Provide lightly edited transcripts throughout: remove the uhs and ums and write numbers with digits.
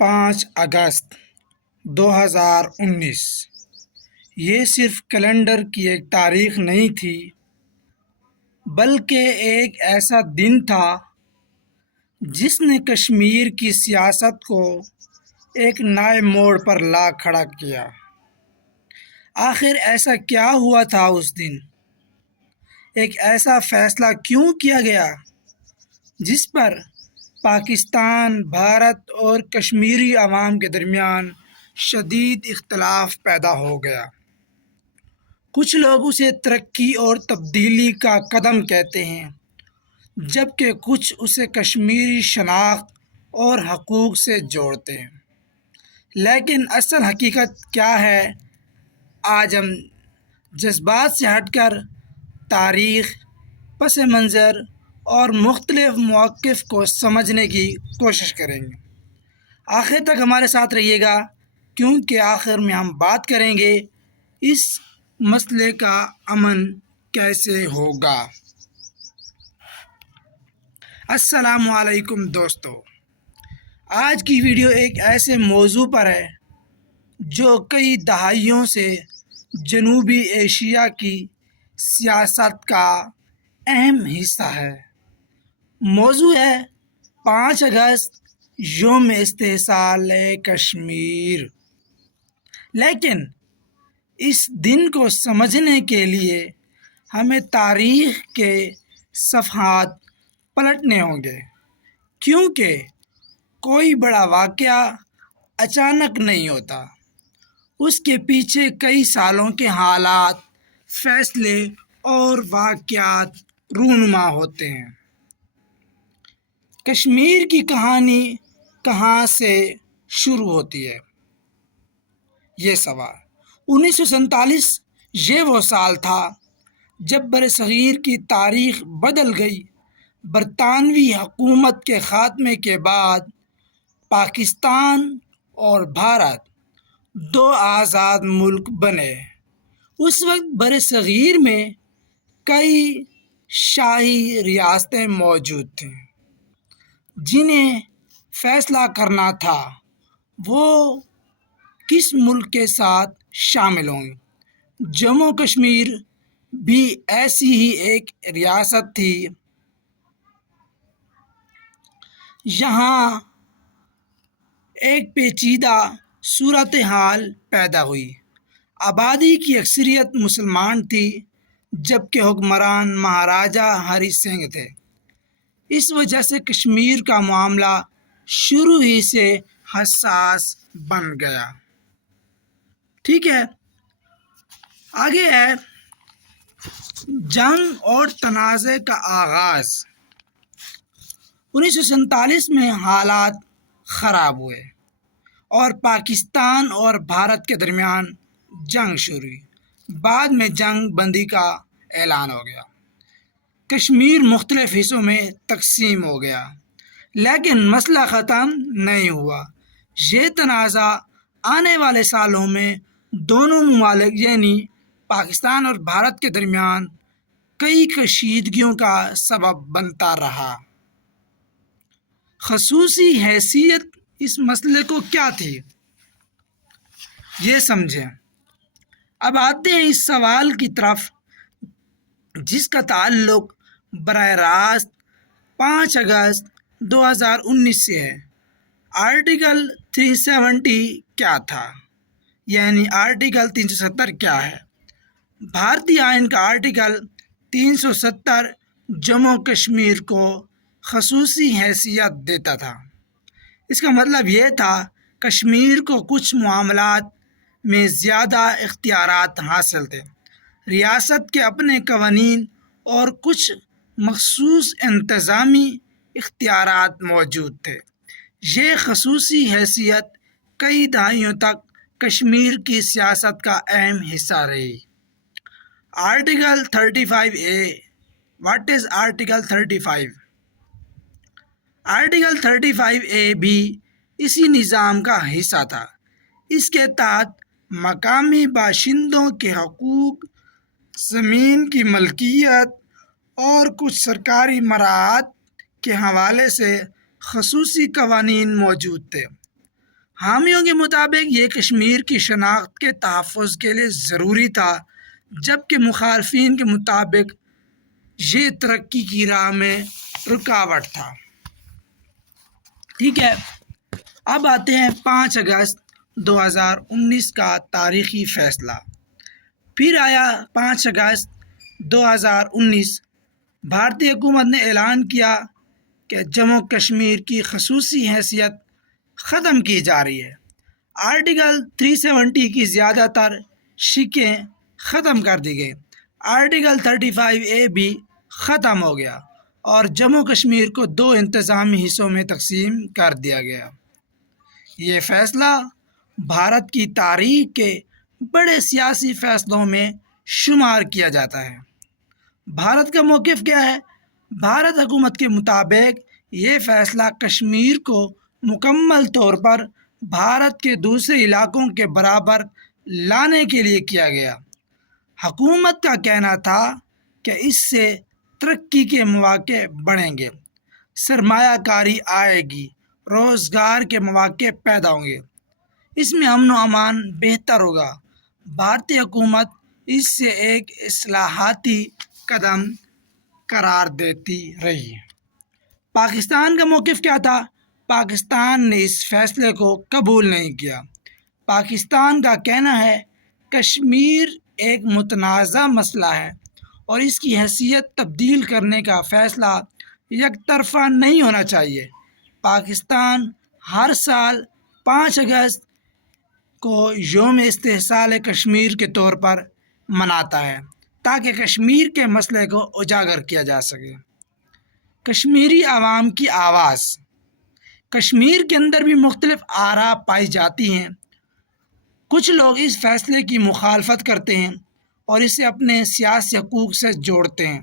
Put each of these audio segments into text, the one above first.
5 اگست 2019 یہ صرف کیلنڈر کی ایک تاریخ نہیں تھی، بلکہ ایک ایسا دن تھا جس نے کشمیر کی سیاست کو ایک نئے موڑ پر لا کھڑا کیا۔ آخر ایسا کیا ہوا تھا اس دن؟ ایک ایسا فیصلہ کیوں کیا گیا جس پر پاکستان، بھارت اور کشمیری عوام کے درمیان شدید اختلاف پیدا ہو گیا؟ کچھ لوگ اسے ترقی اور تبدیلی کا قدم کہتے ہیں، جبکہ کچھ اسے کشمیری شناخت اور حقوق سے جوڑتے ہیں۔ لیکن اصل حقیقت کیا ہے؟ آج ہم جذبات سے ہٹ کر تاریخ، پس منظر اور مختلف مواقف کو سمجھنے کی کوشش کریں گے۔ آخر تک ہمارے ساتھ رہیے گا، کیونکہ آخر میں ہم بات کریں گے اس مسئلے کا امن کیسے ہوگا۔ السلام علیکم دوستو، آج کی ویڈیو ایک ایسے موضوع پر ہے جو کئی دہائیوں سے جنوبی ایشیا کی سیاست کا اہم حصہ ہے۔ موضوع ہے 5 اگست یوم استحصال کشمیر۔ لیکن اس دن کو سمجھنے کے لیے ہمیں تاریخ کے صفحات پلٹنے ہوں گے، کیونکہ کوئی بڑا واقعہ اچانک نہیں ہوتا، اس کے پیچھے کئی سالوں کے حالات، فیصلے اور واقعات رونما ہوتے ہیں۔ کشمیر کی کہانی کہاں سے شروع ہوتی ہے؟ یہ سوال 1947 یہ وہ سال تھا جب برصغیر کی تاریخ بدل گئی۔ برطانوی حکومت کے خاتمے کے بعد پاکستان اور بھارت دو آزاد ملک بنے۔ اس وقت برصغیر میں کئی شاہی ریاستیں موجود تھیں جنہیں فیصلہ کرنا تھا وہ کس ملک کے ساتھ شامل ہوں گے۔ جموں کشمیر بھی ایسی ہی ایک ریاست تھی۔ یہاں ایک پیچیدہ صورتحال پیدا ہوئی۔ آبادی کی اکثریت مسلمان تھی، جبکہ حکمران مہاراجہ ہری سنگھ تھے۔ اس وجہ سے کشمیر کا معاملہ شروع ہی سے حساس بن گیا۔ ٹھیک ہے، آگے ہے جنگ اور تنازع کا آغاز۔ 1947 میں حالات خراب ہوئے اور پاکستان اور بھارت کے درمیان جنگ شروع ہوئی۔ بعد میں جنگ بندی کا اعلان ہو گیا۔ کشمیر مختلف حصوں میں تقسیم ہو گیا، لیکن مسئلہ ختم نہیں ہوا۔ یہ تنازع آنے والے سالوں میں دونوں ممالک یعنی پاکستان اور بھارت کے درمیان کئی کشیدگیوں کا سبب بنتا رہا۔ خصوصی حیثیت اس مسئلے کو کیا تھی، یہ سمجھیں۔ اب آتے ہیں اس سوال کی طرف جس کا تعلق براہ راست 5 اگست 2019 سے ہے۔ آرٹیکل 370 کیا تھا؟ یعنی آرٹیکل 370 کیا ہے؟ بھارتی آئین کا آرٹیکل 370 جموں کشمیر کو خصوصی حیثیت دیتا تھا۔ اس کا مطلب یہ تھا کشمیر کو کچھ معاملات میں زیادہ اختیارات حاصل تھے۔ ریاست کے اپنے قوانین اور کچھ مخصوص انتظامی اختیارات موجود تھے۔ یہ خصوصی حیثیت کئی دہائیوں تک کشمیر کی سیاست کا اہم حصہ رہی۔ Article 35A۔ What is article 35؟ Article 35A بھی اسی نظام کا حصہ تھا۔ اس کے تحت مقامی باشندوں کے حقوق، زمین کی ملکیت اور کچھ سرکاری مراعات کے حوالے سے خصوصی قوانین موجود تھے۔ حامیوں کے مطابق یہ کشمیر کی شناخت کے تحفظ کے لیے ضروری تھا، جبکہ مخالفین کے مطابق یہ ترقی کی راہ میں رکاوٹ تھا۔ ٹھیک ہے، اب آتے ہیں 5 اگست 2019 کا تاریخی فیصلہ۔ پھر آیا 5 اگست 2019، بھارتی حکومت نے اعلان کیا کہ جموں کشمیر کی خصوصی حیثیت ختم کی جا رہی ہے۔ آرٹیکل 370 کی زیادہ تر شقیں ختم کر دی گئی، آرٹیکل 35A بھی ختم ہو گیا اور جموں کشمیر کو 2 انتظامی حصوں میں تقسیم کر دیا گیا۔ یہ فیصلہ بھارت کی تاریخ کے بڑے سیاسی فیصلوں میں شمار کیا جاتا ہے۔ بھارت کا موقف کیا ہے؟ بھارت حکومت کے مطابق یہ فیصلہ کشمیر کو مکمل طور پر بھارت کے دوسرے علاقوں کے برابر لانے کے لیے کیا گیا۔ حکومت کا کہنا تھا کہ اس سے ترقی کے مواقع بڑھیں گے، سرمایہ کاری آئے گی، روزگار کے مواقع پیدا ہوں گے، اس میں امن و امان بہتر ہوگا۔ بھارتی حکومت اس سے ایک اصلاحاتی قدم قرار دیتی رہی۔ پاکستان کا موقف کیا تھا؟ پاکستان نے اس فیصلے کو قبول نہیں کیا۔ پاکستان کا کہنا ہے کشمیر ایک متنازع مسئلہ ہے اور اس کی حیثیت تبدیل کرنے کا فیصلہ یک طرفہ نہیں ہونا چاہیے۔ پاکستان ہر سال 5 اگست کو یوم استحصال کشمیر کے طور پر مناتا ہے تاکہ کشمیر کے مسئلے کو اجاگر کیا جا سکے۔ کشمیری عوام کی آواز۔ کشمیر کے اندر بھی مختلف آراء پائی جاتی ہیں۔ کچھ لوگ اس فیصلے کی مخالفت کرتے ہیں اور اسے اپنے سیاسی حقوق سے جوڑتے ہیں،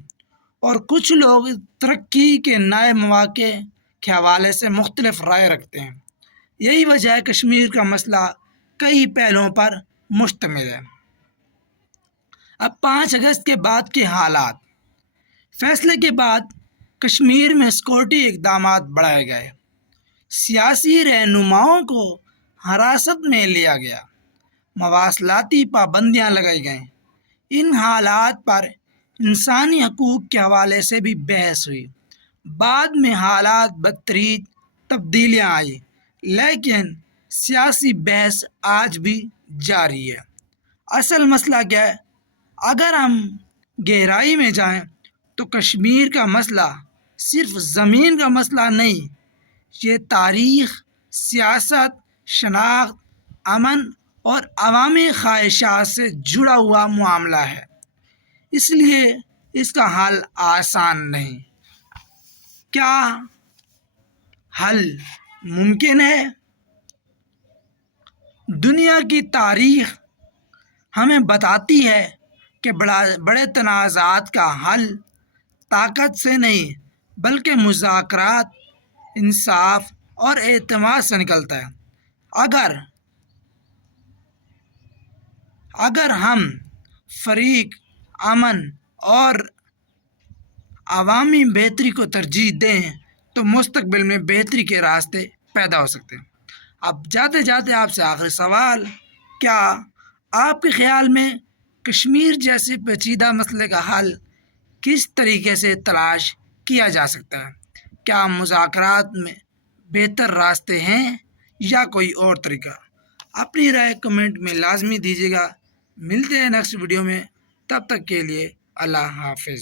اور کچھ لوگ ترقی کے نئے مواقع کے حوالے سے مختلف رائے رکھتے ہیں۔ یہی وجہ ہے کشمیر کا مسئلہ کئی پہلوؤں پر مشتمل ہے۔ اب 5 اگست کے بعد کے حالات۔ فیصلے کے بعد کشمیر میں سیکورٹی اقدامات بڑھائے گئے، سیاسی رہنماؤں کو حراست میں لیا گیا، مواصلاتی پابندیاں لگائی گئیں۔ ان حالات پر انسانی حقوق کے حوالے سے بھی بحث ہوئی۔ بعد میں حالات بدترین تبدیلیاں آئیں، لیکن سیاسی بحث آج بھی جاری ہے۔ اصل مسئلہ کیا ہے؟ اگر ہم گہرائی میں جائیں تو کشمیر کا مسئلہ صرف زمین کا مسئلہ نہیں، یہ تاریخ، سیاست، شناخت، امن اور عوامی خواہشات سے جڑا ہوا معاملہ ہے، اس لیے اس کا حل آسان نہیں۔ کیا حل ممکن ہے؟ دنیا کی تاریخ ہمیں بتاتی ہے کہ بڑے تنازعات کا حل طاقت سے نہیں بلکہ مذاکرات، انصاف اور اعتماد سے نکلتا ہے۔ اگر ہم فریق، امن اور عوامی بہتری کو ترجیح دیں تو مستقبل میں بہتری کے راستے پیدا ہو سکتے ہیں۔ اب جاتے جاتے آپ سے آخری سوال، کیا آپ کے خیال میں کشمیر جیسے پیچیدہ مسئلے کا حل کس طریقے سے تلاش کیا جا سکتا ہے؟ کیا مذاکرات میں بہتر راستے ہیں یا کوئی اور طریقہ؟ اپنی رائے کمنٹ میں لازمی دیجیے گا۔ ملتے ہیں نیکسٹ ویڈیو میں، تب تک کے لیے اللہ حافظ۔